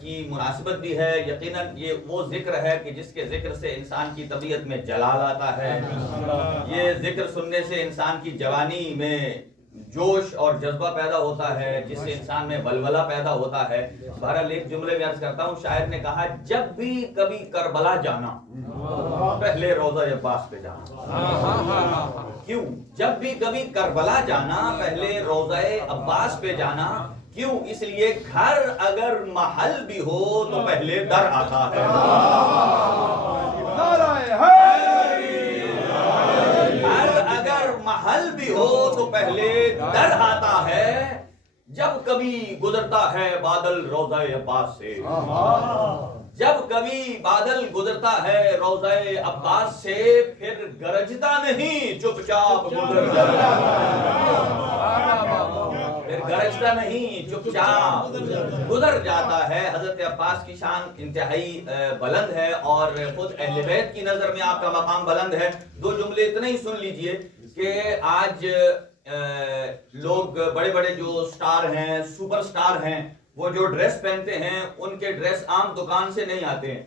کی مناسبت بھی ہے. یقیناً یہ وہ ذکر ہے کہ جس کے ذکر سے انسان کی طبیعت میں جلال آتا ہے. یہ ذکر سننے سے انسان کی جوانی میں جوش اور جذبہ پیدا ہوتا ہے, جس سے انسان میں ولولہ پیدا ہوتا ہے. بہرحال ایک جملے میں عرض کرتا ہوں, شاعر نے کہا جب بھی کبھی کربلا جانا پہلے روضہ عباس پہ جانا. کیوں؟ جب بھی کبھی کربلا جانا پہلے روضہ عباس پہ جانا. کیوں؟ اس لیے گھر اگر محل بھی ہو تو پہلے در آتا ہے. گھر اگر محل بھی ہو تو پہلے در آتا ہے. جب کبھی گزرتا ہے بادل روضہ عباس سے, جب کبھی بادل گزرتا ہے روضہ عباس سے, پھر گرجتا نہیں چپ چاپ گزر جاتا ہے. پھر گرجتا نہیں چپ چاپ گزر جاتا ہے. حضرت عباس کی شان انتہائی بلند ہے اور خود اہل بیت کی نظر میں آپ کا مقام بلند ہے. دو جملے اتنے ہی سن لیجئے کہ آج لوگ بڑے بڑے جو سٹار ہیں, سپر سٹار ہیں, وہ جو ڈریس پہنتے ہیں ان کے ڈریس عام دکان سے نہیں آتے ہیں.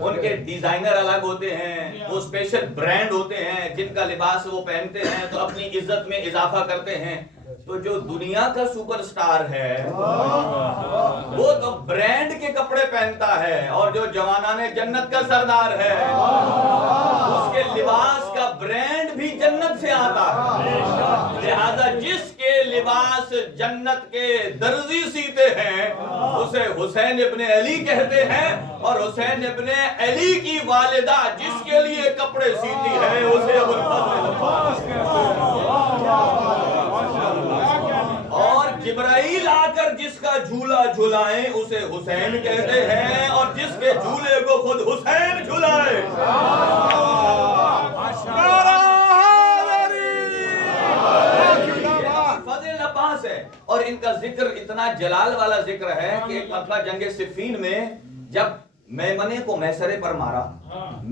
ان کے ڈیزائنر الگ ہوتے ہیں, وہ اسپیشل برانڈ ہوتے ہیں جن کا لباس وہ پہنتے ہیں تو اپنی عزت میں اضافہ کرتے ہیں. تو جو دنیا کا سپر سٹار ہے وہ تو برانڈ کے کپڑے پہنتا ہے, اور جو جوانان جنت کا سردار ہے اس کے لباس کا برانڈ بھی جنت سے آتا ہے. لہذا جس کے لباس جنت کے درزی سیتے ہیں اسے حسین ابن علی کہتے ہیں, اور حسین ابن علی کی والدہ جس کے لیے کپڑے سیتی ہے اسے ابوالفضل عباس کہتے ہیں. اور جبرائیل آ کر جس کا جھولا جھلائیں اسے حسین کہتے ہیں, اور جس کے جھولے کو خود حسین جھلائے. فضل عباس ہے, اور ان کا ذکر اتنا جلال والا ذکر ہے کہ ایک مرتبہ جنگ صفین میں جب میمنے کو میسرے پر مارا,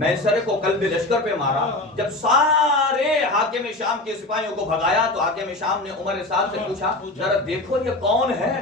میسرے کو قلب لشکر پہ مارا, جب سارے حاکم شام کے سپاہیوں کو بھگایا تو حاکم شام نے عمر سعد سے پوچھا ذرا دیکھو یہ کون ہے,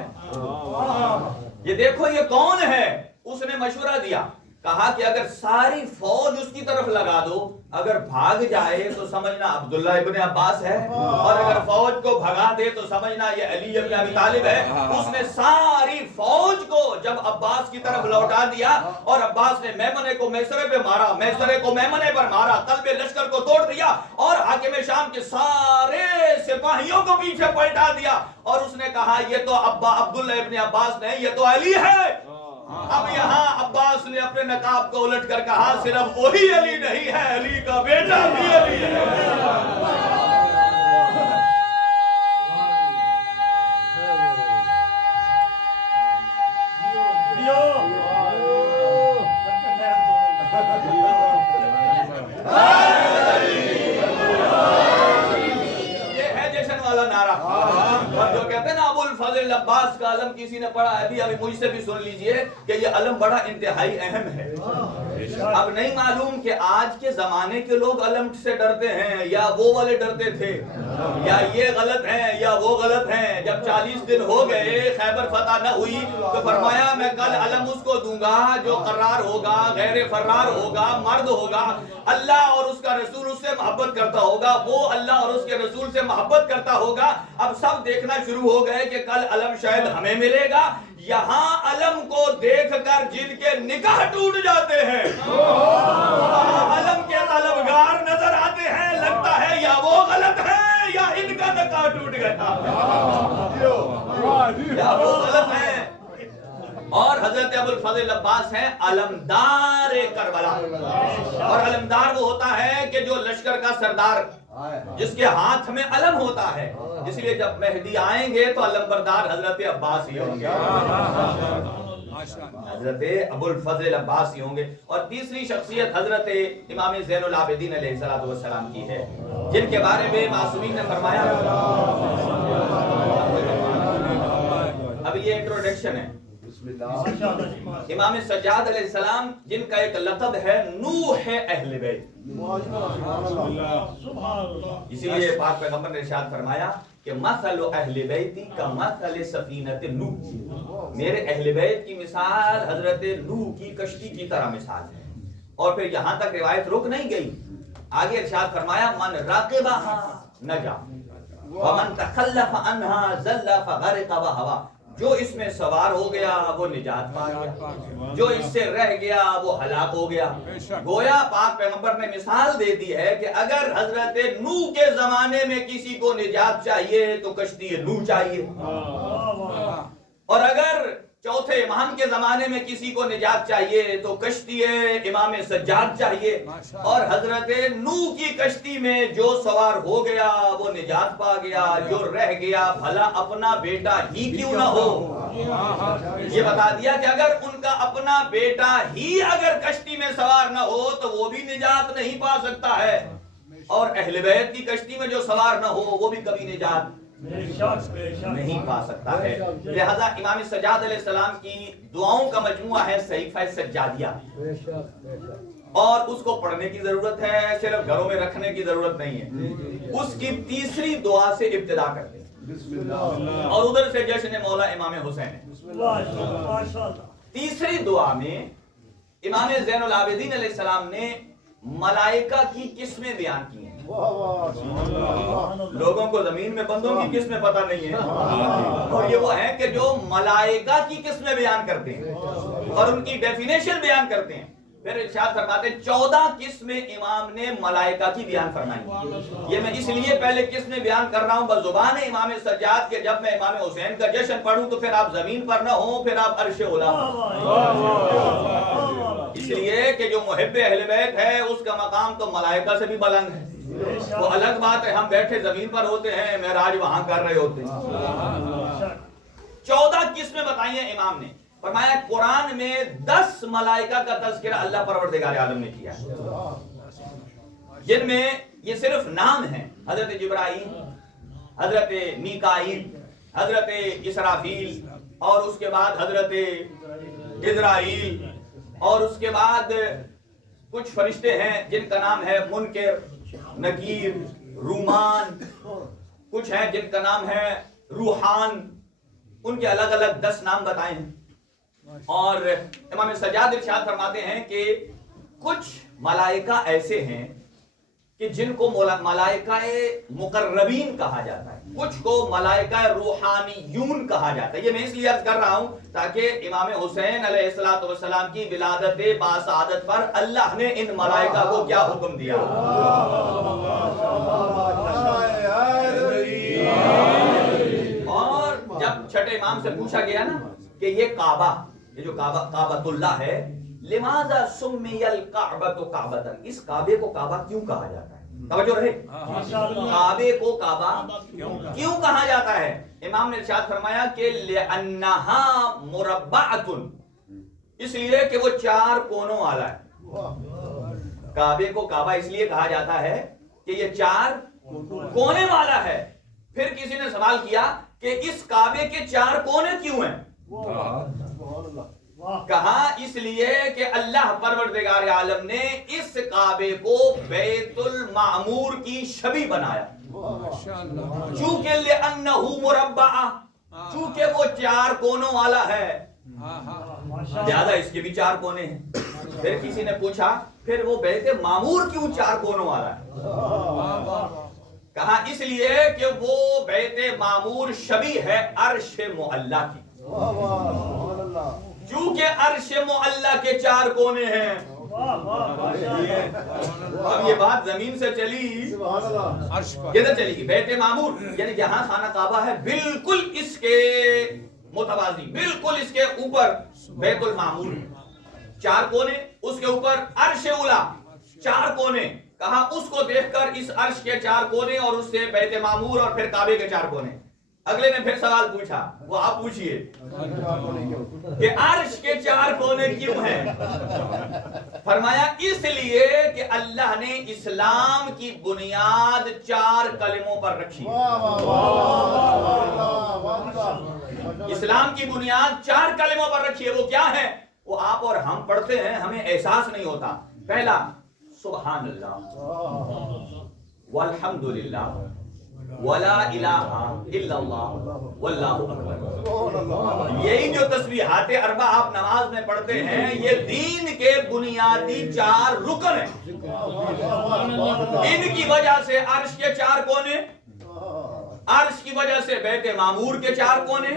یہ دیکھو یہ کون ہے. اس نے مشورہ دیا, کہا کہ اگر ساری فوج اس کی طرف لگا دو, اگر بھاگ جائے تو سمجھنا عبداللہ ابن عباس ہے, اور اگر فوج کو بھگا دے تو سمجھنا یہ علی ابن ابی طالب ہے. اس نے ساری فوج کو جب عباس کی طرف لوٹا دیا, اور عباس نے میمنے کو میسرے پہ مارا, میسرے کو میمنے پر مارا, قلب لشکر کو توڑ دیا, اور حاکم شام کے سارے سپاہیوں کو پیچھے پلٹا دیا, اور اس نے کہا یہ تو عبداللہ ابن عباس نہیں, یہ تو علی ہے. اب یہاں عباس نے اپنے نقاب کو الٹ کر کہا صرف وہی علی نہیں ہے, علی کا بیٹا بھی علی ہے. یہ ہے جشن والا نعرہ. اور جو کہتے ہیں نا ابوالفضل عباس کا علم کسی نے پڑھا ہے, ابھی مجھ سے بھی سن لیجئے کہ یہ علم بڑا انتہائی اہم ہے. اب نہیں معلوم کہ آج کے زمانے کے لوگ علم سے ڈرتے ہیں یا وہ والے ڈرتے تھے, یا یہ غلط ہیں یا وہ غلط ہیں. جب 40 دن ہو گئے خیبر فتح نہ ہوئی تو فرمایا میں کل علم اس کو دوں گا جو قرار ہوگا, غیر فرار ہوگا, مرد ہوگا, اللہ اور اس کا رسول اس سے محبت کرتا ہوگا, وہ اللہ اور اس کے رسول سے محبت کرتا ہوگا. اب سب دیکھنا شروع ہو گئے کہ کل علم شاید ہمیں ملے گا. یہاں علم کو دیکھ کر جن کے نکاح ٹوٹ جاتے ہیں علم کے طلبگار نظر آتے ہیں, لگتا ہے یا وہ غلط ہے یا ان کا نکاح ٹوٹ گیا, یا وہ غلط ہے. اور حضرت ابوالفضل عباس ہیں علمدار کربلا, اور علمدار وہ ہوتا ہے کہ جو لشکر کا سردار جس کے ہاتھ میں علم ہوتا ہے. اس لیے جب مہدی آئیں گے تو علم بردار حضرت عباس ہی ہوں گے, حضرت ابوالفضل عباس ہی ہوں گے. اور تیسری شخصیت حضرت امام زین العابدین علیہ السلام کی ہے, جن کے بارے میں معصومین نے فرمایا. اب یہ انٹروڈکشن ہے, امام سجاد علیہ السلام جن کا ایک لقب ہے نوح اہل بیت، اسی لیے پاک پیغمبر نے ارشاد فرمایا کہ مثل اہل بیتی کا مثل سفینۃ نوح، میرے اہل بیت کی مثال حضرت نوح کی کشتی کی طرح مثال ہے۔ اور پھر یہاں تک روایت رک نہیں گئی، آگے ارشاد فرمایا من راقبها نجا ومن تخلف عنها ذل فغرق وهوى، جو اس میں سوار ہو گیا وہ نجات پا گیا، جو اس سے رہ گیا وہ ہلاک ہو گیا۔ گویا پاک پیغمبر نے مثال دے دی ہے کہ اگر حضرت نوح کے زمانے میں کسی کو نجات چاہیے تو کشتی نوح چاہیے، اور اگر چوتھے امام کے زمانے میں کسی کو نجات چاہیے تو کشتی امام سجاد چاہیے، اور حضرت نوح کی کشتی میں جو سوار ہو گیا وہ نجات پا گیا، جو رہ گیا بھلا اپنا بیٹا ہی کیوں نہ ہو۔ یہ بتا دیا کہ اگر ان کا اپنا بیٹا ہی اگر کشتی میں سوار نہ ہو تو وہ بھی نجات نہیں پا سکتا ہے، اور اہل بیت کی کشتی میں جو سوار نہ ہو وہ بھی کبھی نجات نہیں پا سکتا ہے۔ لہذا امام سجاد علیہ السلام کی دعاؤں کا مجموعہ ہے صحیفہ سجادیہ، اور اس کو پڑھنے کی ضرورت ہے، صرف گھروں میں رکھنے کی ضرورت نہیں ہے۔ اس کی تیسری دعا سے ابتدا کرتے ہیں، اور ادھر سے جشن مولا امام حسین ہے۔ تیسری دعا میں امام زین العابدین علیہ السلام نے ملائکہ کی قسمیں بیان کی ہیں۔ لوگوں کو زمین میں بندوں کی قسمیں پتہ نہیں ہے، اور یہ وہ ہیں کہ جو ملائکہ کی قسمیں بیان کرتے ہیں اور ان کی ڈیفینیشن بیان کرتے ہیں۔ پھر ارشاد فرماتے ہیں 14 قسمیں امام نے ملائکہ کی بیان فرمائی۔ یہ میں اس لیے پہلے قسمیں بیان کر رہا ہوں بزبان امام سجاد کے جب میں امام حسین کا جشن پڑھوں تو پھر آپ زمین پر نہ ہوں، پھر آپ عرش اولا اس لیے کہ جو محب اہل بیت ہے اس کا مقام تو ملائکہ سے بھی بلند ہے۔ وہ الگ بات ہے ہم بیٹھے زمین پر ہوتے ہیں، معراج وہاں کر رہے ہوتے ہیں۔ 14 قسمیں بتائی ہیں امام نے، فرمایا قرآن میں 10 ملائکہ کا تذکرہ اللہ پروردگار عالم نے کیا ہے، جن میں یہ صرف نام ہیں: حضرت جبرائیل، حضرت میکائیل، حضرت اسرافیل، اور اس کے بعد حضرت عزرائیل، اور اس کے بعد کچھ فرشتے ہیں جن کا نام ہے منکر، نکیر، رومان، کچھ ہیں جن کا نام ہے روحان، ان کے الگ الگ 10 نام بتائے ہیں۔ اور امام سجاد ارشاد فرماتے ہیں کہ کچھ ملائکہ ایسے ہیں کہ جن کو ملائکہ مقربین کہا جاتا ہے، کچھ کو ملائکہ روحانیون کہا جاتا ہے۔ یہ میں اس لیے عرض کر رہا ہوں تاکہ امام حسین علیہ السلام کی ولادت باسعادت پر اللہ نے ان ملائکہ کو کیا حکم دیا۔ اور جب چھٹے امام سے پوچھا گیا نا کہ یہ کعبہ، یہ جو کعبۃ اللہ ہے، لماذا سمی الکعبۃ کعبۃ، اس کعبے کو کعبہ کیوں کہا جاتا ہے؟ توجہ رہے، کعبے کو کعبہ کیوں کہا جاتا ہے؟ امام نے ارشاد فرمایا کہ لأنہا مربعۃ، اس لیے کہ وہ 4 کونوں والا ہے۔ کعبے کو کعبہ اس لیے کہا جاتا ہے کہ یہ 4 کونے والا ہے۔ پھر کسی نے سوال کیا کہ اس کعبے کے 4 کونے کیوں ہیں؟ کہا اس لیے کہ اللہ پروردگار عالم نے اس کعبے کو بیت المعمور کی شبیہ بنایا، چونکہ لأنہ مربع، چونکہ وہ 4 کونوں والا ہے، لہذا اس کے بھی 4 کونے ہیں۔ پھر کسی نے پوچھا پھر وہ بیت معمور کیوں 4 کونوں والا ہے؟ کہا اس لیے کہ وہ بیت معمور شبیہ ہے عرش معلی کی، چونکہ عرش معلی کے 4 کونے ہیں۔ اب یہ بات زمین سے چلی کدھر چلی گی؟ بیت معمور یعنی جہاں خانہ کعبہ ہے بالکل اس کے متوازی، بالکل اس کے اوپر بیت المعمور، 4 کونے، اس کے اوپر عرش اولا 4 کونے۔ کہا اس کو دیکھ کر اس عرش کے 4 کونے اور اس سے بیت معمور اور پھر کعبے کے 4 کونے۔ اگلے نے پھر سوال پوچھا، وہ آپ پوچھئے کہ عرش کے 4 کونے کیوں ہیں؟ فرمایا اس لیے کہ اللہ نے اسلام کی بنیاد 4 کلموں پر رکھی۔ اسلام کی بنیاد 4 کلموں پر رکھی ہے. وہ کیا ہے؟ وہ آپ اور ہم پڑھتے ہیں, ہمیں احساس نہیں ہوتا. پہلا سبحان اللہ والحمدللہ ولا الہ الا اللہ واللہ اکبر. یہی جو تسبیحات اربع آپ نماز میں پڑھتے ہیں, یہ دین کے بنیادی 4 رکن ہیں. ان کی وجہ سے عرش کے 4 کونے, عرش کی وجہ سے بیت معمور کے 4 کونے,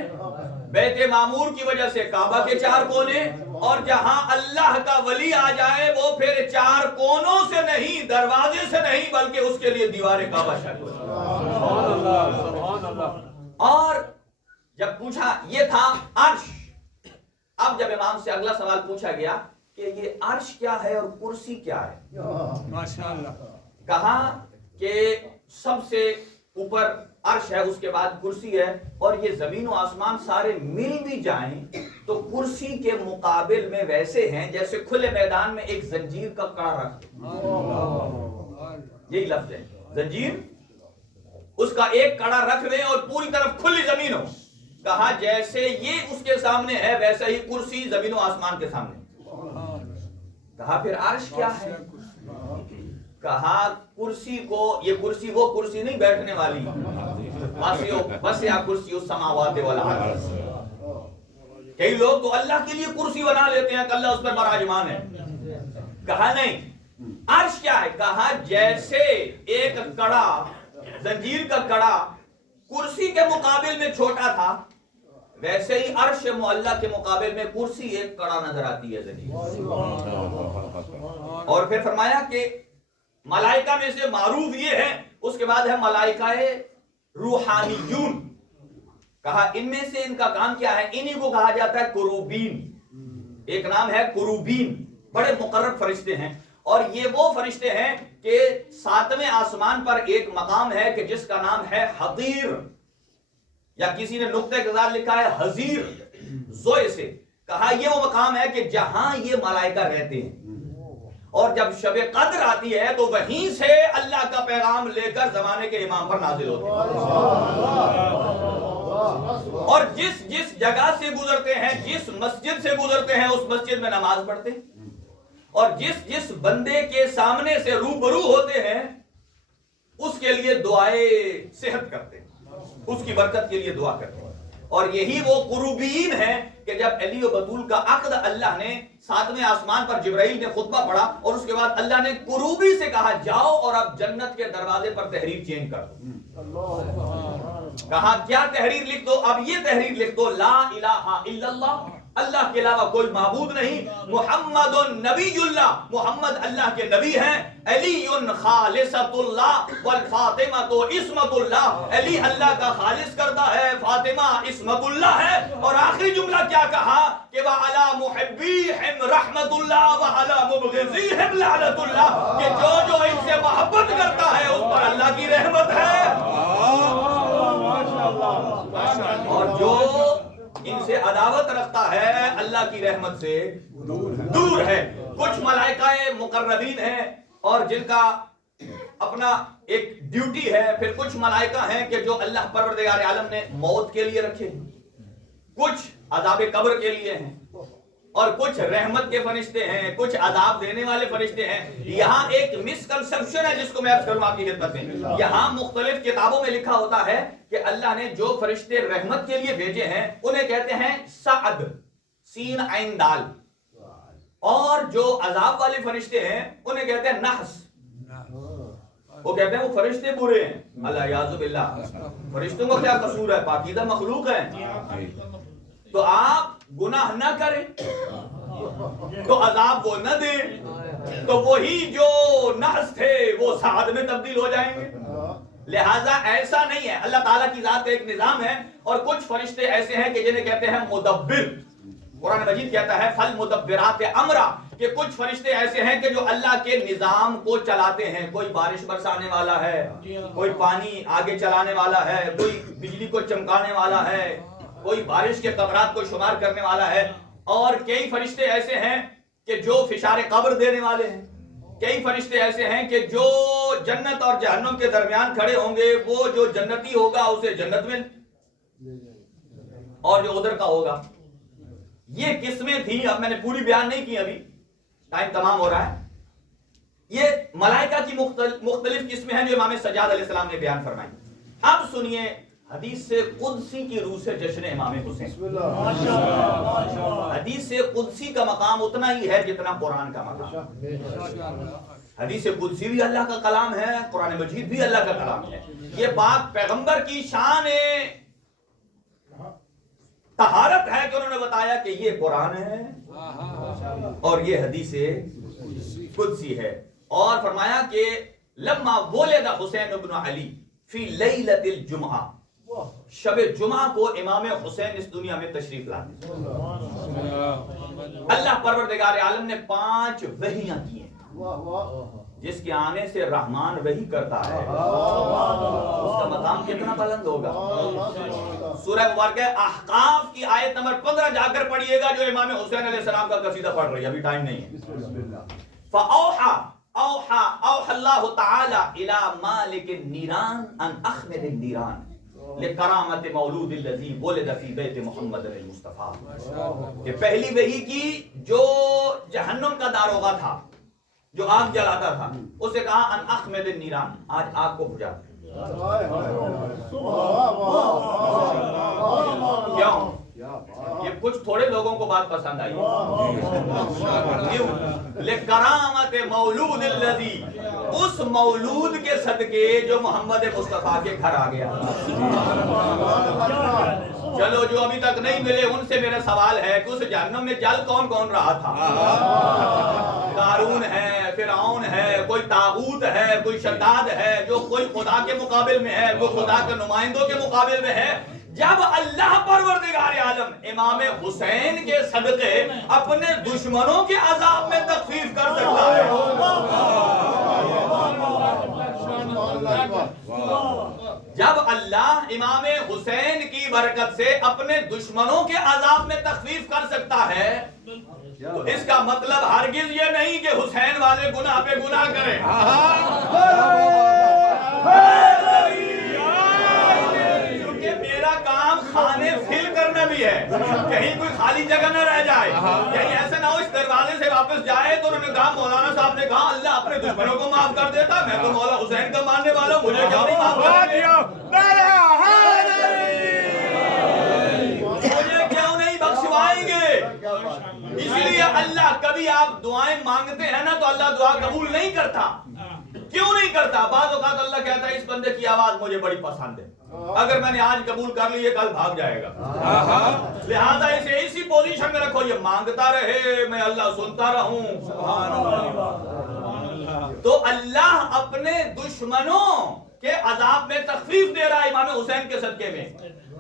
بیت معمور کی وجہ سے کعبہ کے 4 کونے, اور جہاں اللہ کا ولی آ جائے وہ پھر 4 کونوں سے نہیں, دروازے سے نہیں, بلکہ اس کے لیے دیوار کعبہ شاہد. اور جب پوچھا, یہ تھا عرش. اب جب امام سے اگلا سوال پوچھا گیا کہ یہ عرش کیا ہے اور کرسی کیا ہے, ماشاءاللہ, کہا کہ سب سے اوپر عرش ہے, اس کے بعد کرسی ہے, اور یہ زمین و آسمان سارے مل بھی جائیں تو کرسی کے مقابل میں ویسے ہیں جیسے کھلے میدان میں ایک زنجیر کا کڑا رکھ دیں. یہی لفظ ہے, زنجیر, اس کا ایک کڑا رکھ دیں اور پوری طرف کھلی زمین ہو. کہا جیسے یہ اس کے سامنے ہے ویسا ہی کرسی زمین و آسمان کے سامنے. کہا پھر عرش کیا ہے؟ کہا کرسی کو, یہ کرسی وہ کرسی نہیں بیٹھنے والی, وسع کرسی السماوات والارض. کئی لوگ تو اللہ کے لیے کرسی بنا لیتے ہیں کہ اللہ اس پر براجمان ہے. کہا نہیں, عرش کیا ہے؟ کہا جیسے ایک کڑا, زنجیر کا کڑا کرسی کے مقابل میں چھوٹا تھا, ویسے ہی عرش معلیٰ کے مقابل میں کرسی ایک کڑا نظر آتی ہے زنجیر. اور پھر فرمایا کہ ملائکہ میں سے معروف یہ ہے, اس کے بعد ہے ملائکہ روحانیون. کہا ان میں سے ان کا کام کیا ہے؟ انہی کو کہا جاتا ہے کروبین. ایک نام ہے کروبین, بڑے مقرر فرشتے ہیں, اور یہ وہ فرشتے ہیں کہ 7ویں آسمان پر ایک مقام ہے کہ جس کا نام ہے حضیر, یا کسی نے نقطہ کے ساتھ لکھا ہے حضیر زوئے سے. کہا یہ وہ مقام ہے کہ جہاں یہ ملائکہ رہتے ہیں, اور جب شب قدر آتی ہے تو وہیں سے اللہ کا پیغام لے کر زمانے کے امام پر نازل ہوتے ہیں. اور جس جگہ سے گزرتے ہیں, جس مسجد سے گزرتے ہیں, اس مسجد میں نماز پڑھتے ہیں, اور جس بندے کے سامنے سے روبرو ہوتے ہیں اس کے لیے دعائے صحت کرتے ہیں, اس کی برکت کے لیے دعا کرتے ہیں. اور یہی وہ قروبین ہیں کہ جب علی و بطول کا عقد اللہ نے 7ویں آسمان پر جبرائیل نے خطبہ پڑھا, اور اس کے بعد اللہ نے قروبی سے کہا جاؤ اور اب جنت کے دروازے پر تحریر چینج کر دو. کہا کیا تحریر لکھ دو؟ اب یہ تحریر لکھ دو, لا الہ الا اللہ, اللہ کے علاوہ کوئی معبود نہیں, محمد نبی اللہ, محمد اللہ کے نبی ہیں, علی خالصۃ اللہ والفاطمہ عصمت اللہ, علی اللہ کا خالص کردہ ہے, فاطمہ عصمت اللہ ہے. اور آخری جملہ کیا کہا کہ وعلی محبیہم رحمت اللہ وعلی مبغضیہم لعنت اللہ, کہ جو ان سے محبت کرتا ہے اس پر اللہ کی رحمت ہے, اور جو ان سے عداوت رکھتا ہے اللہ کی رحمت سے دور ہے. کچھ ملائکہ مقربین ہیں اور جن کا اپنا ایک ڈیوٹی ہے, پھر کچھ ملائکہ ہیں کہ جو اللہ پروردگار عالم نے موت کے لیے رکھے, کچھ عذاب قبر کے لیے ہیں, اور کچھ رحمت کے فرشتے ہیں, کچھ عذاب دینے والے فرشتے ہیں. یہاں ایک مسکنسپشن ہے جس کو میں عرض کروں آپ کی خدمت میں. یہاں مختلف کتابوں میں لکھا ہوتا ہے کہ اللہ نے جو فرشتے رحمت کے لیے بھیجے ہیں انہیں کہتے ہیں سعد, سین عین دال, اور جو عذاب والے فرشتے ہیں انہیں کہتے ہیں نحس. وہ کہتے ہیں وہ فرشتے برے ہیں, اللہ یعوذ باللہ. فرشتوں کو کیا قصور ہے, پاکیزہ مخلوق ہے. تو آپ گناہ نہ کریں تو عذاب وہ نہ دیں, تو وہی جو نحس تھے وہ سعد میں تبدیل ہو جائیں گے. لہٰذا ایسا نہیں ہے, اللہ تعالیٰ کی ذات ایک نظام ہے, اور کچھ فرشتے ایسے ہیں کہ جنہیں کہتے ہیں مدبر. قرآن مجید کہتا ہے فالمدبرات امرا, کہ کچھ فرشتے ایسے ہیں کہ جو اللہ کے نظام کو چلاتے ہیں. کوئی بارش برسانے والا ہے, کوئی پانی آگے چلانے والا ہے, کوئی بجلی کو چمکانے والا ہے, کوئی بارش کے قطرات کو شمار کرنے والا ہے, اور کئی فرشتے ایسے ہیں کہ جو فشار قبر دینے والے ہیں. کئی فرشتے ایسے ہیں کہ جو جنت اور جہنم کے درمیان کھڑے ہوں گے, وہ جو جنتی ہوگا اسے جنت میں, اور جو ادھر کا ہوگا. یہ قسمیں تھیں. اب میں نے پوری بیان نہیں کی, ابھی ٹائم تمام ہو رہا ہے. یہ ملائکہ کی مختلف قسمیں ہیں جو امام سجاد علیہ السلام نے بیان فرمائی. اب سنیے حدیث قدسی کی روح سے جشن امام حسین. حدیث قدسی کا مقام اتنا ہی ہے جتنا قرآن کا مقام. حدیث قدسی بھی اللہ کا کلام ہے, قرآن مجید بھی اللہ کا کلام ہے. یہ پاک پیغمبر کی شان طہارت ہے کہ انہوں نے بتایا کہ یہ قرآن ہے اور یہ حدیث قدسی ہے. اور فرمایا کہ لما ولد حسین ابن علی فی لیلۃ الجمعہ, شب جمعہ کو امام حسین اس دنیا میں تشریف لاتے. اللہ پروردگار عالم نے 5 وحیاں کی ہیں. جس کے آنے سے رحمان وحی کرتا ہے اس کا مقام کتنا بلند ہوگا. سورہ مبارکہ احقاف کی آیت نمبر 15 جا کر پڑھیے گا جو امام حسین علیہ السلام کا قصیدہ پڑھ رہی ہے. ابھی ٹائم نہیں ہے. اوحى اللہ تعالی الى مالک النیران ان اخمد النیران لکرامت مولود الذی ولد فی بیت محمد المصطفیٰ. کہ پہلی وحی کی جو جہنم کا داروغہ تھا, جو آگ جلاتا تھا, اسے کہا ان اخمد النیران, آج آگ کو بجھا. کیوں؟ یہ کچھ تھوڑے لوگوں کو بات پسند آئی. کیوں؟ لکرامت مولود الذی, اس مولود کے صدقے جو محمد مصطفیٰ کے گھر آ گیا. چلو جو ابھی تک نہیں ملے ان سے میرا سوال ہے کہ اس جہنم میں جل کون کون رہا تھا؟ قارون ہے, فرعون ہے, کوئی طاغوت ہے, کوئی شداد ہے, جو کوئی خدا کے مقابل میں ہے, کوئی خدا کے نمائندوں کے مقابل میں ہے. جب اللہ پروردگار عالم امام حسین کے صدقے اپنے دشمنوں کے عذاب میں تخفیف کر سکتا ہے, جب اللہ امام حسین کی برکت سے اپنے دشمنوں کے عذاب میں تخفیف کر سکتا ہے, تو اس کا مطلب ہرگز یہ نہیں کہ حسین والے گناہ پہ گناہ کریں. کیونکہ میرا کام کھانے فل کرنا بھی ہے, کہیں کوئی خالی جگہ نہ رہ جائے, کہیں ایسے نہ ہو اس دروازے سے واپس جائے تو انہوں نے کہا, مولانا صاحب نے کہا اللہ اپنے دشمنوں کو معاف کر دیتا, میں تو مولا حسین کا ماننے والا ہوں, مجھے کیوں نہیں معاف کر دیا, مجھے کیوں نہیں بخشوائیں گے. اس لیے اللہ کبھی آپ دعائیں مانگتے ہیں نا تو اللہ دعا قبول نہیں کرتا. کیوں نہیں کرتا؟ بعض اوقات اللہ کہتا ہے اس بندے کی آواز مجھے بڑی پسند ہے, اگر میں نے آج قبول کر لی یہ کل بھاگ جائے گا, لہذا اسے اسی پوزیشن میں رکھو, یہ مانگتا رہے, میں اللہ سنتا رہوں. سبحان اللہ. تو اللہ اپنے دشمنوں کے عذاب میں تخفیف دے رہا ہے امام حسین کے صدقے میں.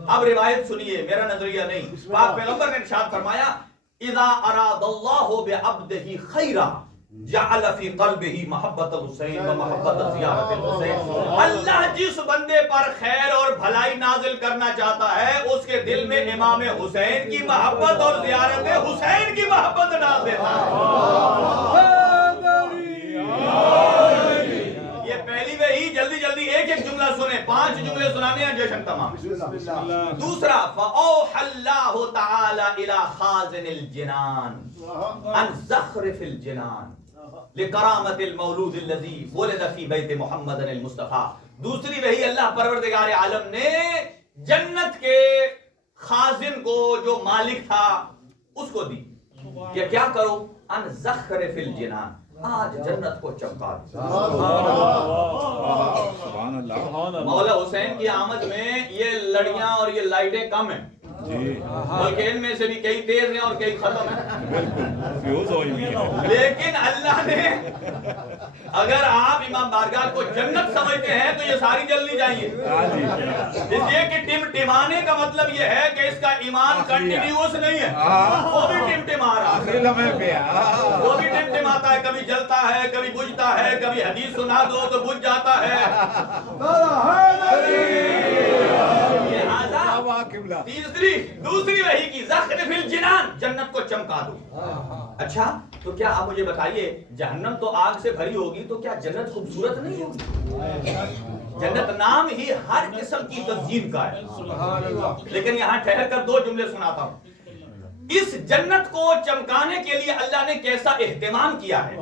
اب روایت سنیے, میرا نظریہ نہیں. پاک پیغمبر نے ارشاد فرمایا, اذا اراد اللہ بعبدہ خیرا جعل فی قلبہ محبت الحسین و محبت زیارت الحسین. اللہ جس بندے پر خیر اور بھلائی نازل کرنا چاہتا ہے اس کے دل میں امام حسین کی محبت اور زیارت حسین کی محبت ڈال دیتا ہے. یہ پہلی وحی, جلدی جلدی ایک ایک جملہ سنیں, 5 جملے سنانے ہیں, جشن تمام. دوسرا, فَأَوْحَى اللَّهُ تَعَالَى إِلَى خَازِنِ الْجِنَانِ عَنْ زَخْرِفِ الْجِنَانِ لِقَرَامَةِ الْمَوْلُودِ الَّذِي وُلِدَ فِي بَيْتِ مُحَمَّدٍ الْمُصْطَفَىٰ. دوسری وحی اللہ پروردگار عالم نے جنت کے خازن کو, جو مالک تھا, اس کو دی کہ کیا کرو, ان زخرف الجنان, آج جنت کو چمکا دو. مولا حسین کی آمد میں یہ لڑیاں اور یہ لائٹیں کم ہیں, بلکہ ان میں سے بھی کئی تیز ہیں اور کئی ختم ہیں. لیکن اللہ نے, اگر آپ امام بارگاہ کو جنت سمجھتے ہیں تو یہ ساری جلنی چاہیے, اس لیے کہ ٹمٹمانے کا مطلب یہ ہے کہ اس کا ایمان کنٹینیوس نہیں ہے, وہ بھی ٹمٹما رہا ہے, وہ بھی ٹمٹماتا ہے, کبھی جلتا ہے, کبھی بجھتا ہے, کبھی حدیث سنا دو تو بجھ جاتا ہے. دوسری وحی کی زخرف الجنان، جنت کو چمکا دو. اچھا تو کیا آپ مجھے بتائیے جہنم تو آگ سے بھری ہوگی تو کیا جنت خوبصورت نہیں ہوگی؟ جنت نام ہی ہر قسم کی تزئین کا ہے. لیکن یہاں ٹھہر کر دو جملے سناتا ہوں. اس جنت کو چمکانے کے لیے اللہ نے کیسا اہتمام کیا ہے.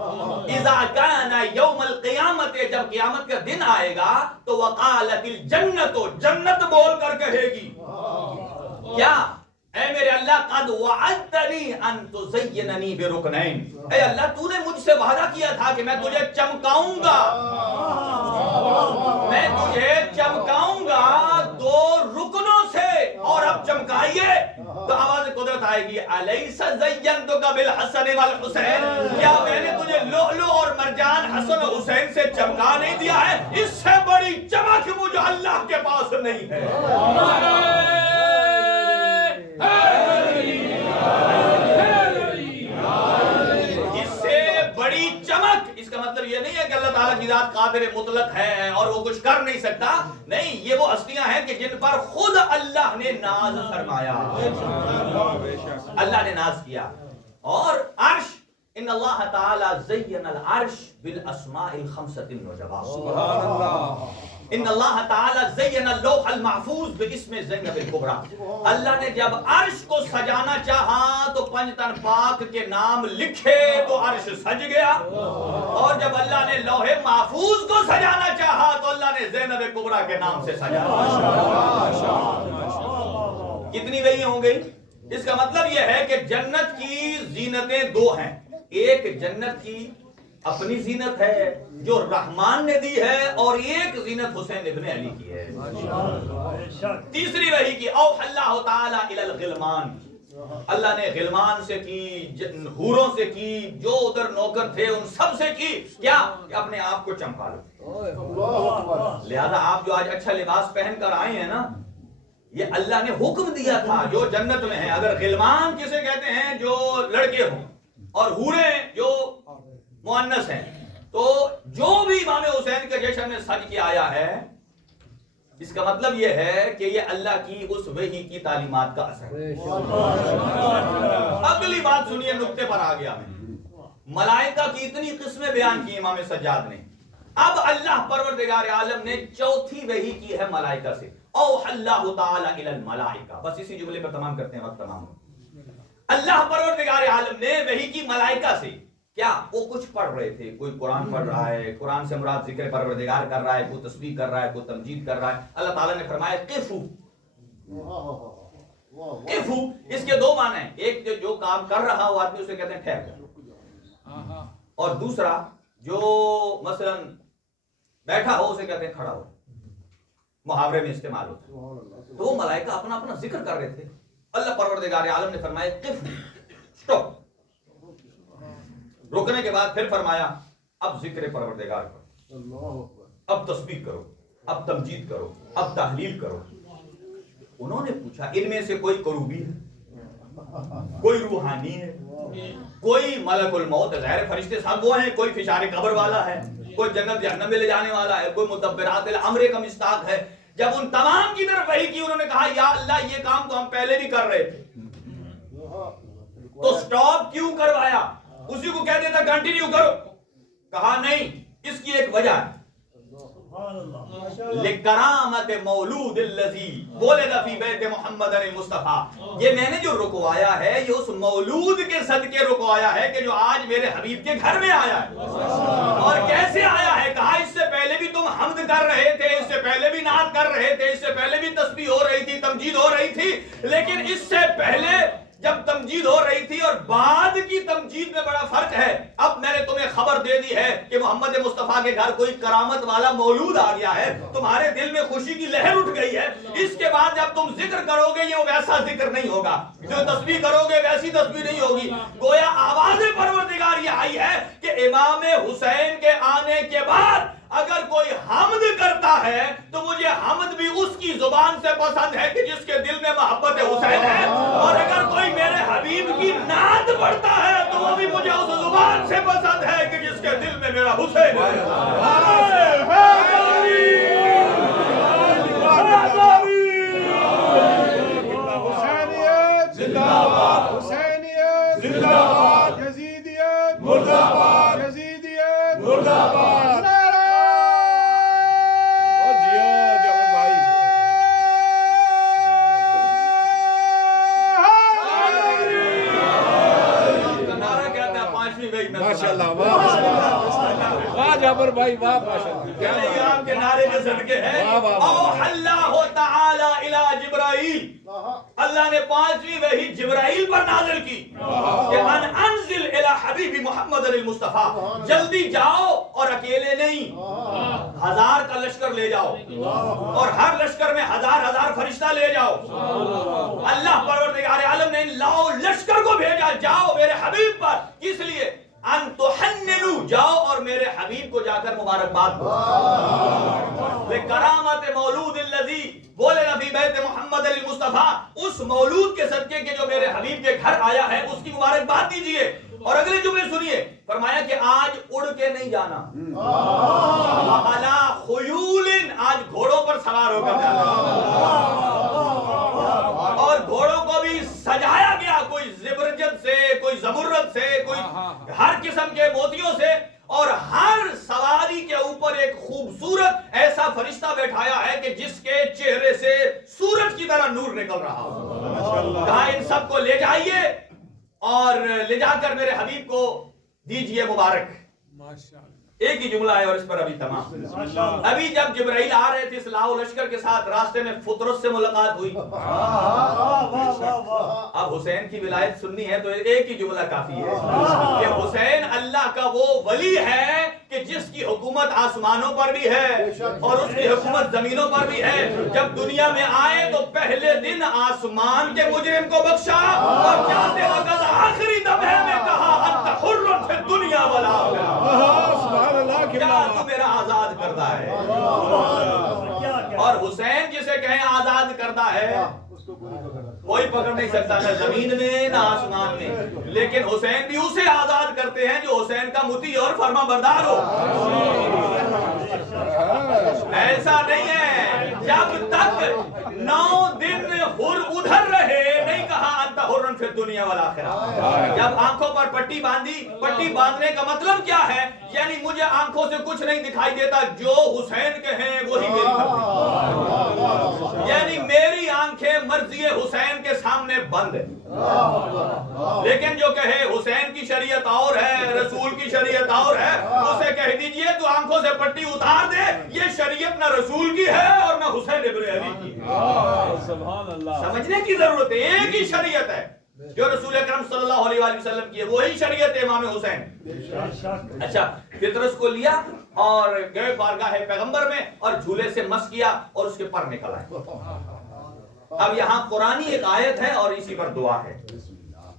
اذا کان یوم القیامت، جب قیامت کا دن آئے گا تو وقالت الجنت، جنت بول کر کہے گی کیا؟ اے میرے اللہ قد وعدتنی ان تزیننی برکنین، اے اللہ تو نے مجھ سے وعدہ کیا تھا کہ میں تجھے چمکاؤں گا، میں تجھے چمکاؤں گا دو رکنوں سے. اور اب چمکائیے تو آواز قدرت آئے گی الیس زینتک بالحسن والحسین، کیا میں نے تجھے لؤلؤ اور مرجان حسن و حسین سے چمکا نہیں دیا ہے؟ اس سے بڑی چمک مجھے اللہ کے پاس نہیں ہے. اس سے بڑی چمک، اس کا مطلب یہ نہیں ہے کہ اللہ تعالیٰ کی ذات قادر مطلق ہے اور وہ کچھ کر نہیں سکتا. نہیں، یہ وہ ہستیاں ہیں کہ جن پر خود اللہ نے ناز فرمایا، اللہ نے ناز کیا. اور عرش، ان اللہ تعالی زین العرش بالاسماء الخمسۃ النجباء. سبحان اللہ. ان اللہ تعالی زین اللوح المحفوظ باسم زینب الکبریٰ. اللہ نے جب عرش کو سجانا چاہا تو پنجتن پاک کے نام لکھے تو عرش سج گیا، اور جب اللہ نے لوح محفوظ کو سجانا چاہا تو اللہ نے زینب کبریٰ کے نام سے سجایا. کتنی وہی ہوں گئی؟ اس کا مطلب یہ ہے کہ جنت کی زینتیں دو ہیں. ایک جنت کی اپنی زینت ہے جو رحمان نے دی ہے، اور ایک زینت حسین ابن علی کی ہے. تیسری وحی کی اوحی اللہ تعالی الی الغلمان، اللہ نے غلمان سے کی، حوروں سے کی، جو ادھر نوکر تھے ان سب سے کی. کیا؟ کہ اپنے آپ کو چمکا لو. لہذا آپ جو آج اچھا لباس پہن کر آئے ہیں نا، یہ اللہ نے حکم دیا تھا جو جنت میں ہیں. اگر غلمان کسے کہتے ہیں؟ جو لڑکے ہوں، اور حوریں جو مؤنث ہیں. تو جو بھی امام حسین کے جشن میں سج کے آیا ہے، اس کا مطلب یہ ہے کہ یہ اللہ کی اس وحی کی تعلیمات کا اثر ہے. اگلی بات سنیے، نقطے پر آ گیا میں. ملائکہ کی اتنی قسمیں بیان کی امام سجاد نے. اب اللہ پروردگار عالم نے چوتھی وحی کی ہے ملائکہ سے. اوحی اللہ تعالی الی الملائکہ. بس اسی جملے پر تمام کرتے ہیں، وقت تمام ہو. اللہ پروردگار عالم نے وحی کی ملائکہ سے. کیا؟ وہ کچھ پڑھ رہے تھے، کوئی قرآن پڑھ رہا ہے، قرآن سے مراد ذکر پروردگار کر رہا ہے، کوئی تسبیح کر رہا ہے، کوئی تمجید کر رہا ہے. اللہ تعالیٰ نے فرمایا قفو. قفو اس کے دو معنی ہیں. ایک جو کام کر رہا ہو آدمی اسے کہتے ہیں ٹھہر جا، اور دوسرا جو مثلا بیٹھا ہو اسے کہتے ہیں کھڑا ہو. محاورے میں استعمال ہوتا ہے. تو وہ ملائکہ اپنا اپنا ذکر کر رہے تھے. اللہ پروردگار عالم نے فرمایا قفو، سٹاپ. رکنے کے بعد پھر فرمایا اب ذکر پروردگار کرو، اب تسبیح کرو، اب تمجید کرو، اب تحلیل کرو. انہوں نے پوچھا ان میں سے کوئی کروبی ہے، کوئی روحانی ہے، کوئی ملک الموت، ظاہر فرشتے سب وہ ہیں، کوئی فشار قبر والا ہے، کوئی جنت جہنم میں لے جانے والا ہے، کوئی مدبرات الامر کا مصداق ہے. جب ان تمام کی طرف وحی کی، انہوں نے کہا یا اللہ یہ کام تو ہم پہلے بھی کر رہے تھے، تو سٹاپ کیوں کروایا؟ اسی کو کہہ دیتا کنٹینیو کرو. کہا نہیں، اس کی ایک وجہ ہے. لِکَرَامَةِ مَوْلُودِ الَّذِي وُلِدَ فِي بَيْتِ مُحَمَّدٍ الْمُصْطَفَىٰ. یہ میں نے جو رکوایا ہے یہ اس مولود کے صدقے رکوایا ہے کہ جو آج میرے حبیب کے گھر میں آیا ہے. اور کیسے آیا ہے؟ کہا اس سے پہلے بھی تم حمد کر رہے تھے، اس سے پہلے بھی نعت کر رہے تھے، اس سے پہلے بھی تسبیح ہو رہی تھی، تمجید ہو رہی تھی. لیکن اس سے پہلے جب تمجید ہو رہی تھی اور بعد کی تمجید میں بڑا فرق ہے. اب میں نے تمہیں خبر دے دی ہے کہ محمد مصطفیٰ کے گھر کوئی کرامت والا مولود آ گیا ہے. تمہارے دل میں خوشی کی لہر اٹھ گئی ہے. اس کے بعد جب تم ذکر کرو گے یہ ویسا ذکر نہیں ہوگا، جو تسبیح کرو گے ویسی تسبیح نہیں ہوگی. گویا آواز پروردگار یہ آئی ہے کہ امام حسین کے آنے کے بعد اگر کوئی حمد کرتا ہے تو مجھے حمد بھی اس کی زبان سے پسند ہے کہ جس کے دل میں محبت حسین ہے. اور اگر کوئی میرے حبیب کی نعت پڑھتا ہے تو وہ بھی مجھے اس زبان سے پسند ہے کہ جس کے دل میں میرا حسین ہے. ماشاءاللہ واہ جابر بھائی واہ ماشاءاللہ یہ آپ کے نعرے کے صدقے ہیں. اوحی اللہ تعالی الی جبرائیل, اللہ نے 5ویں وحی جبرائیل پر نازل کی کہ انزل الی حبیب محمد المصطفیٰ, جلدی جاؤ اور اکیلے نہیں, 1000 کا لشکر لے جاؤ اور ہر لشکر میں 1000 فرشتہ لے جاؤ. اللہ پروردگار عالم نے لاؤ لشکر کو بھیجا, جاؤ میرے حبیب پر. کس لیے؟ ان تحننوا, جاؤ اور میرے حبیب کو جا کر مبارکباد دو. کرامت مولود الذی بولے فی بیت محمد المصطفیٰ, اس مولود کے صدقے کے جو میرے حبیب کے گھر آیا ہے اس کی مبارکباد دیجئے. اور اگلے جملے سنیے, فرمایا کہ آج اڑ کے نہیں جانا, علی خیول, آج گھوڑوں پر سوار ہو کر جانا. اور گھوڑوں کو بھی سجایا گیا, کوئی زبرجد سے, کوئی زمرد سے, کوئی ہر قسم کے موتیوں سے, اور ہر سواری کے اوپر ایک خوبصورت ایسا فرشتہ بیٹھایا ہے کہ جس کے چہرے سے سورج کی طرح نور نکل رہا ہو. کہا ان سب کو لے جائیے اور لے جا کر میرے حبیب کو دیجئے مبارک. ایک ہی جملہ ہے اور اس پر ابھی تمام. ابھی جب جبرائیل آ رہے تھے اس لاؤ لشکر کے ساتھ, راستے میں فطرس سے ملاقات ہوئی. اب حسین کی ولایت سننی ہے تو ایک ہی جملہ کافی ہے کہ حسین اللہ کا وہ ولی ہے کہ جس کی حکومت آسمانوں پر بھی ہے اور اس کی حکومت زمینوں پر بھی ہے. جب دنیا میں آئے تو پہلے دن آسمان کے مجرم کو بخشا, اور جاتے وقت آخری دم ہے میں کہا انت حر فی الدنیا والآخرہ, کیا تو میرا آزاد کردہ ہے. اور حسین جسے کہیں آزاد کردہ ہے کوئی پکڑ نہیں سکتا, نہ زمین میں نہ آسمان میں. لیکن حسین بھی اسے آزاد کرتے ہیں جو حسین کا مطیع اور فرما بردار ہو. ایسا نہیں ہے, جب تک 9 دن حر ادھر رہے, نہیں کہا انت حر فی الدنیا والآخرہ. جب آنکھوں پر پٹی باندھی, پٹی باندھنے کا مطلب کیا ہے؟ یعنی مجھے آنکھوں سے کچھ نہیں دکھائی دیتا, جو حسین کے ہیں وہی میری خبر. یعنی میری آنکھیں مرضی حسین کے سامنے بند ہے. لیکن جو کہے حسین کی شریعت اور ہے, رسول کی شریعت اور ہے, اسے کہہ دیجئے تو آنکھوں سے پٹی اتار دے, یہ شریعت نہ رسول کی ہے اور نہ حسین ابن علی کی. سبحان اللہ. سمجھنے کی ضرورت ہے, ایک ہی شریعت ہے جو رسول اکرم صلی اللہ علیہ وآلہ وسلم کی ہے, وہی شریعت امام حسین. اچھا, فطرس کو لیا اور گئے بارگاہ پیغمبر میں اور جھولے سے مس کیا اور اس کے پر نکل آئے. اب یہاں قرآنی ایک آیت ہے اور اسی پر دعا ہے.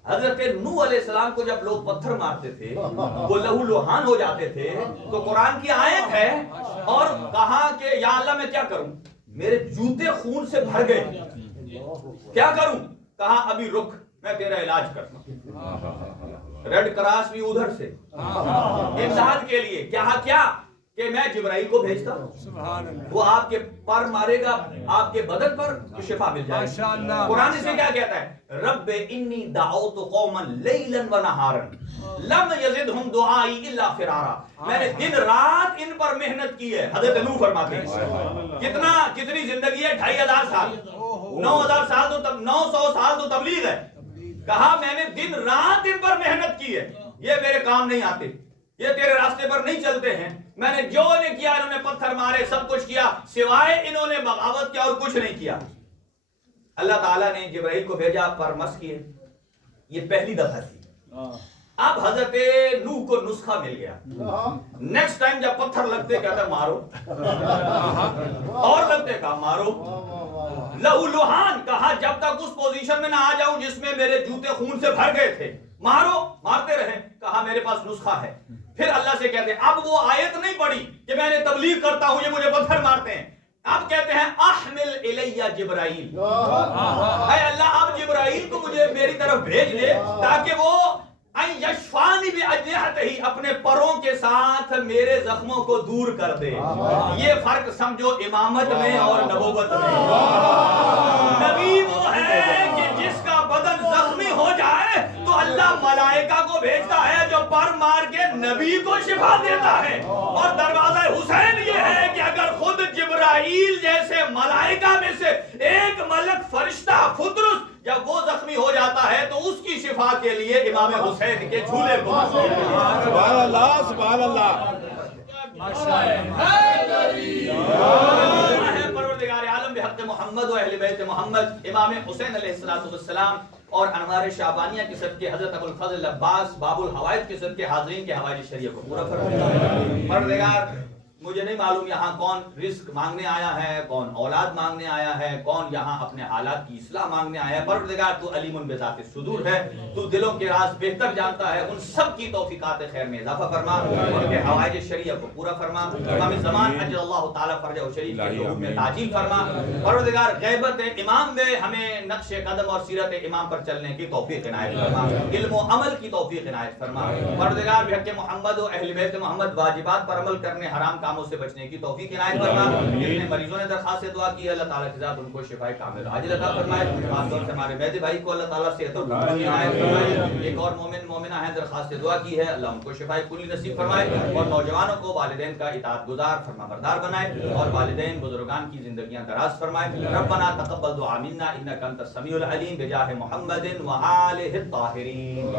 حضرت نوح علیہ السلام کو جب لوگ پتھر مارتے تھے, وہ لہو لوہان ہو جاتے تھے, تو قرآن کی آیت ہے اور کہا کہ یا اللہ میں کیا کروں, میرے جوتے خون سے بھر گئے, کیا کروں؟ کہا ابھی رک, میں تیرا علاج کرتا ہوں. ریڈ کراس بھی ادھر سے امداد کے لیے کیا کہ میں جبرائیل کو بھیجتا ہوں, وہ آپ کے پر مارے گا, آپ کے بدن پر تو شفا مل جائے گی. قرآن سے کیا کہتا ہے؟ رب انی دعوت قوما لیلا و نہارا لم یزدہم دعائی الا فرارا. میں نے دن رات ان پر محنت کی ہے. حضرت نوح فرماتے ہیں کتنی زندگی ہے, 2500 سال, 9000 سال تو 900 سال تو تبلیغ ہے. کہا میں نے دن رات ان پر محنت کی ہے, یہ میرے کام نہیں آتے, یہ تیرے راستے پر نہیں چلتے ہیں. میں نے جو انہیں کیا, انہوں نے پتھر مارے, سب کچھ کیا, سوائے انہوں نے بغاوت کیا اور کچھ نہیں کیا. اللہ تعالیٰ نے جبرائیل کو بھیجا, پر مس کیے. یہ پہلی دفعہ تھی. اب حضرت نوح کو نسخہ مل گیا. نیکسٹ ٹائم جب پتھر لگتے کہتا مارو, اور لگتے کہا مارو. لہو لوہان, کہا جب تک اس پوزیشن میں نہ آ جاؤں جس میں میرے جوتے خون سے بھر گئے تھے, مارو, مارتے رہے. کہا میرے پاس نسخہ ہے. پھر اللہ سے کہتے ہیں, اب وہ آیت نہیں پڑھی کہ میں نے تبلیغ کرتا ہوں, یہ مجھے پتھر مارتے ہیں. اب کہتے ہیں احمل الیہ جبرائیل, اے اللہ اب جبرائیل کو مجھے میری طرف بھیج دے تاکہ وہ یشفانی باجنحتہ, اپنے پروں کے ساتھ میرے زخموں کو دور کر دے. یہ فرق سمجھو امامت میں اور نبوت میں. نبی وہ ہے کہ جس کا بدن زخمی ہو جائے تو اللہ ملائکہ کو بھیجتا ہے جو پر مار کے نبی کو شفا دیتا ہے. اور دروازہ حسین یہ ہے کہ اگر خود جبرائیل جیسے ملائکہ میں سے ایک ملک فرشتہ فطرس یا وہ زخمی ہو جاتا ہے تو اس کی شفا کے لیے امام حسین کے جھولے کو سبحان اللہ سبحان اللہ پروردگار عالم بحق محمد و اہل بیت محمد امام حسین علیہ السلام اور انوار شعبانیہ کے صدقے حضرت ابو الفضل عباس باب الحوائج کے صدقے حاضرین کے حوائج شریعہ کو پورا فرمائے. پروردگار مجھے نہیں معلوم یہاں کون رزق مانگنے آیا ہے، کون اولاد مانگنے آیا ہے، کون یہاں اپنے حالات کی اصلاح مانگنے آیا ہے. پروردگار تو علیم بذات الصدور ہے، تو دلوں کے راز بہتر جانتا ہے. ان سب کی توفیقات خیر میں اضافہ فرما، ان کے حوائج شریعہ کو پورا فرما. امام زمان اجل اللہ تعالیٰ فرجہ شریف کے ظہور میں تعجیل فرما. پروردگار غیبت امام میں ہمیں نقش قدم اور سیرت امام پر چلنے کی توفیق عنایت فرما، علم و عمل کی توفیق عنایت فرما. پروردگار بحق محمد و اہل بیت محمد واجبات پر عمل کرنے، حرام کاموں سے بچنے کی توفیق عنایت فرما. جتنے مریضوں نے درخواست دعا کی ہے اللہ تعالیٰ کی ذات ان کو شفا کامل عاجل عطا فرمائے. خاص طور سے ہمارے مہدی بھائی کو اللہ تعالیٰ صحت اور تندرستی عنایت فرمائے. ایک اور مومن مومنہ ہیں درخواست دعا کی ہے، اللہ ان کو شفا کلی نصیب فرمائے. اور نوجوانوں کو والدین کا اطاعت گزار فرما بردار بنائے، اور والدین بزرگان کی زندگیاں دراز فرمائے. ربنا تقبل دعا منا انک انت السمیع العلیم بجاہ محمد وآلہ الطاہرین.